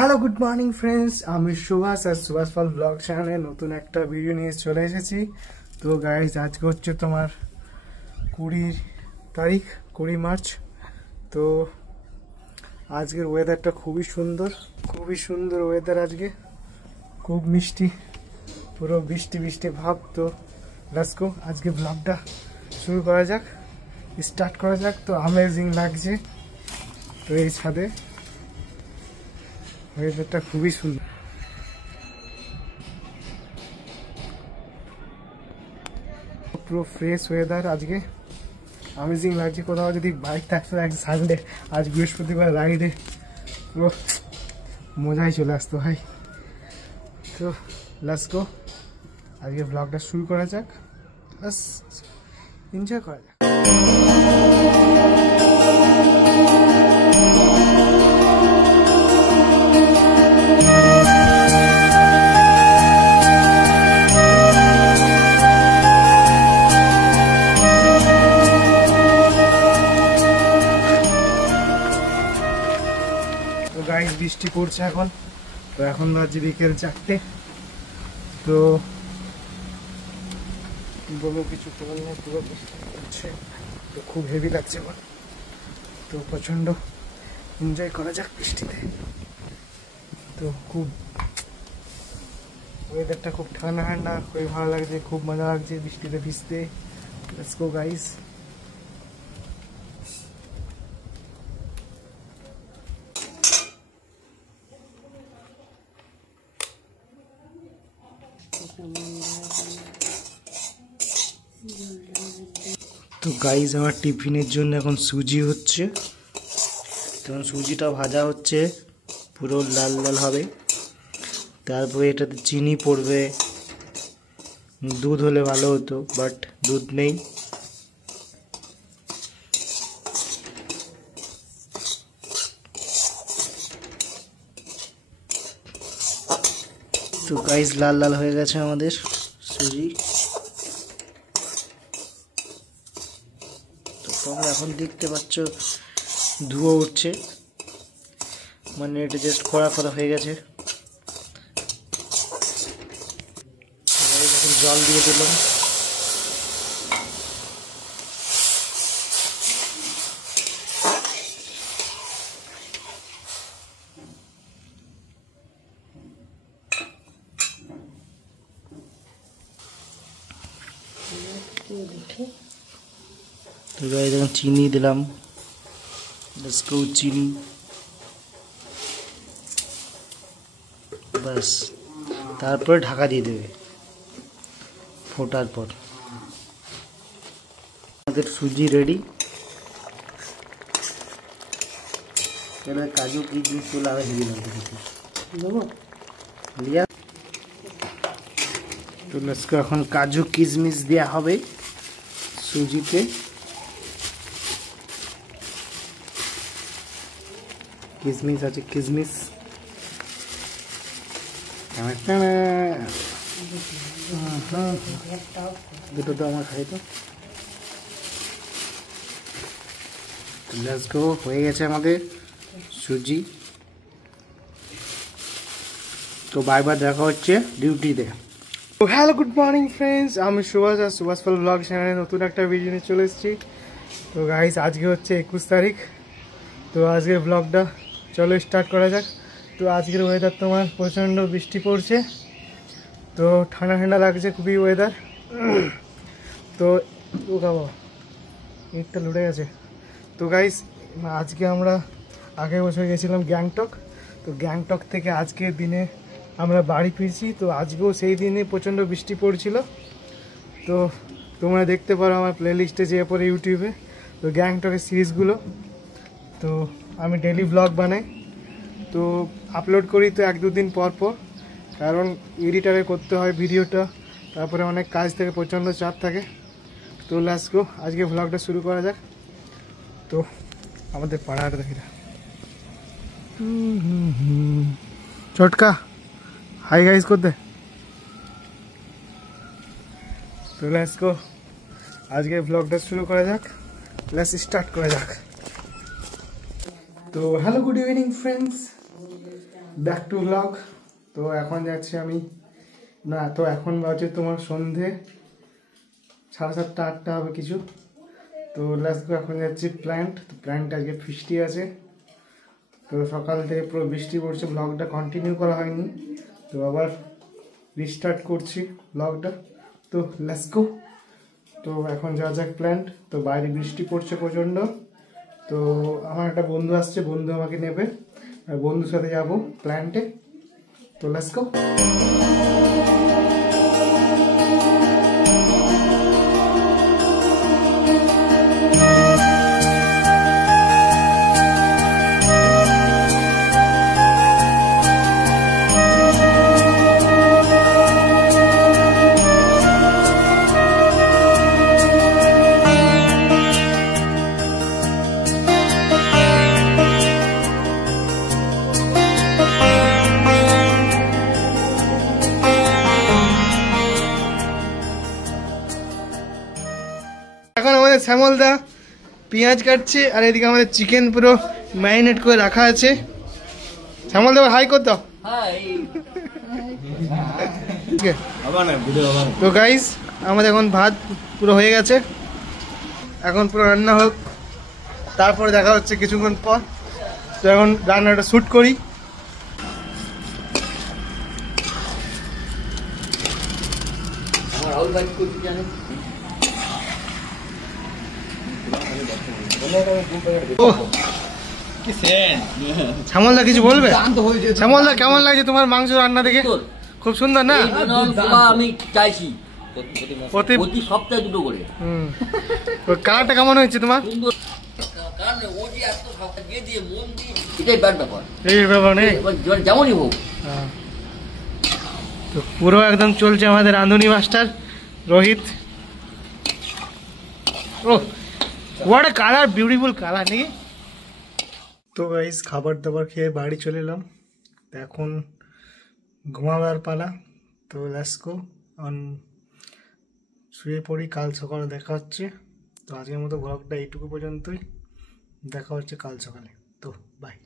Hello good morning friends, আমি সুভাষ আর সুভাষ পাল blog চ্যানেলে নতুন একটা ভিডিও নিয়ে চলে এসেছি। তো গাইজ আজকে হচ্ছে তোমার 20 তারিখ 20 মার্চ। তো আজকের ওয়েদারটা খুবই সুন্দর ওয়েদার। আজকে খুব মিষ্টি, পুরো বৃষ্টি বৃষ্টি ভাব। তো লেটস গো, আজকে ব্লগটা শুরু করা যাক, স্টার্ট করা যাক। তো অ্যামেজিং লাগছে। তো এই ছাদে ওয়েদারটা খুবই সুন্দর, পুরো ফ্রেশ ওয়েদার। আজকে অ্যামেজিং লাগছে। কোথাও যদি বাইক থাকতো এক সানডে, আজ বৃহস্পতিবার, রাইডে পুরো মজাই চলে আসতো ভাই। তো লেটস গো, আজকে ব্লগটা শুরু করা যাক, বাস এনজয় করা যাক। গাইস বৃষ্টি পড়ছে এখন। তো এখন বাজে বিকেল 4টে। তো বলো কিছু করার নেই, পুরো বৃষ্টি পড়ছে। তো খুব হেভি লাগছে আমার। তো প্রচন্ড এনজয় করা যাক বৃষ্টিতে। তো খুব ওয়েদারটা খুব ঠান্ডা ঠান্ডা, খুবই ভালো লাগছে, খুব মজা লাগছে বৃষ্টিতে ভিজতে। Let's go guys. তো গাইজ আমার টিফিনের জন্য এখন সুজি হচ্ছে। তখন সুজিটা ভাজা হচ্ছে, পুরো লাল লাল হবে। তারপরে এটাতে চিনি পড়বে, দুধ হলে ভালো হতো, বাট দুধ নেই। তো গাইজ লাল লাল হয়ে গেছে আমাদের সুজি। তো তোমরা এখন দেখতে পাচ্ছ ধুয়ো উঠছে, মানে এটা জাস্ট খরা খরা হয়ে গেছে। এখন জল দিয়ে দিলাম। তো গাইস এখন চিনি দিলাম, লেটস গো চিনি, বাস। তারপরে ঢাকা দিয়ে দেবে ফোটার পর। আমাদের সুজি রেডি। কাজু কিশমিশ চলে আগে হেভি লাগবে লিয়া। তো লেটস গো, এখন কাজু কিশমিশ দেওয়া হবে সুজিতে। কিশমিশ আছে, কিশমিশ দুটো তো আমার খাই। তো লেটস গো, হয়ে গেছে আমাদের সুজি। তো বাই বাই, দেখা হচ্ছে ডিউটিতে। তো হ্যালো গুড মর্নিং ফ্রেন্ডস, আমি সুভাষ আর সুভাষ পাল ব্লগ চ্যানেলে নতুন একটা ভিডিও নিয়ে চলে এসেছি। তো গাইস আজকে হচ্ছে 21 তারিখ। তো আজকের ব্লগটা চলো স্টার্ট করা যাক। তো আজকের ওয়েদার তোমার প্রচণ্ড বৃষ্টি পড়ছে, তো ঠান্ডা ঠান্ডা লাগছে খুবই ওয়েদার। তো ও বাবা, একটা লুটে গেছে। তো গাইস আজকে আমরা আগের বছর গেছিলাম গ্যাংটক। তো গ্যাংটক থেকে আজকের দিনে আমরা বাড়ি ফিরছি। তো আজকেও সেই দিনে প্রচণ্ড বৃষ্টি পড়ছিল। তো তোমরা দেখতে পারো আমার প্লেলিস্টে যেয়ে পরে ইউটিউবে, তো গ্যাংটকের সিরিজগুলো। তো আমি ডেলি ব্লগ বানাই, তো আপলোড করি তো 1-2 দিন পর পর, কারণ এডিটারে করতে হয় ভিডিওটা, তারপরে অনেক কাজ থেকে, প্রচণ্ড চাপ থাকে। তো লেটস গো, আজকে ব্লগটা শুরু করা যাক। তো আমাদের পাড়ার দেখিরা চটকা হাই গাইস করতে। তো লেটস গো, আজকে ব্লগটা শুরু করা যাক, লেটস স্টার্ট করা যাক। তো hello good evening friends, back to blog. তো এখন যাচ্ছি আমি, না তো এখন বাজে তোমার সন্ধে 7:30 8টা হবে কিছু। তো লেটস গো, এখন যাচ্ছি প্ল্যান্ট। তো প্ল্যান্ট আজকে বৃষ্টি আছে, তো সকাল থেকে পুরো বৃষ্টি পড়ছে, ব্লগটা কন্টিনিউ করা হয়নি, তো আবার রিস্টার্ট করছি ব্লগটা। তো লেটস গো। তো এখন যাওয়া যাক প্ল্যান্ট। তো বাইরে বৃষ্টি পড়ছে প্রচণ্ড। তো আমার একটা বন্ধু আসছে, বন্ধু আমাকে নেবে, আর বন্ধুর সাথে যাবো প্ল্যান্টে। তো লেটস গো। এখন আমাদের শ্যামলদা পেঁয়াজ কাটছে, আর এদিকে আমাদের চিকেন পুরো ম্যারিনেট করে রাখা আছে। শ্যামলদা হাই কর দাও। তো গাইস আমাদের এখন ভাত পুরো হয়ে গেছে, এখন পুরো রান্না হোক, তারপরে দেখা হচ্ছে কিছুক্ষণ পর। তো এখন রান্নাটা শ্যুট করি। শ্যামলদা কিছু বলবে? শ্যামলদা কেমন লাগছে তোমার মাংস রান্না দেখে? খুব সুন্দর না? আমি চাইছি প্রতি সপ্তাহে দুটো করে। কালারটা কেমন হয়েছে তোমার? এটাই ব্যাড ব্যাপার, এই ব্যাপার নেই, যেমনই হোক। তো পুরো একদম চলছে আমাদের রাঁধুনি মাস্টার রোহিত। ও what a colour, beautiful colour নাকি? তো গাইস খাবার দাবার খেয়ে বাড়ি চলে এলাম, তো এখন ঘুমাবার পালা। তো লেটস গো অন, শুয়ে পড়ি, কাল সকালে দেখা হচ্ছে। তো আজকের মতো ব্লগটা এইটুকু পর্যন্তই, দেখা হচ্ছে কাল সকালে। তো বাই।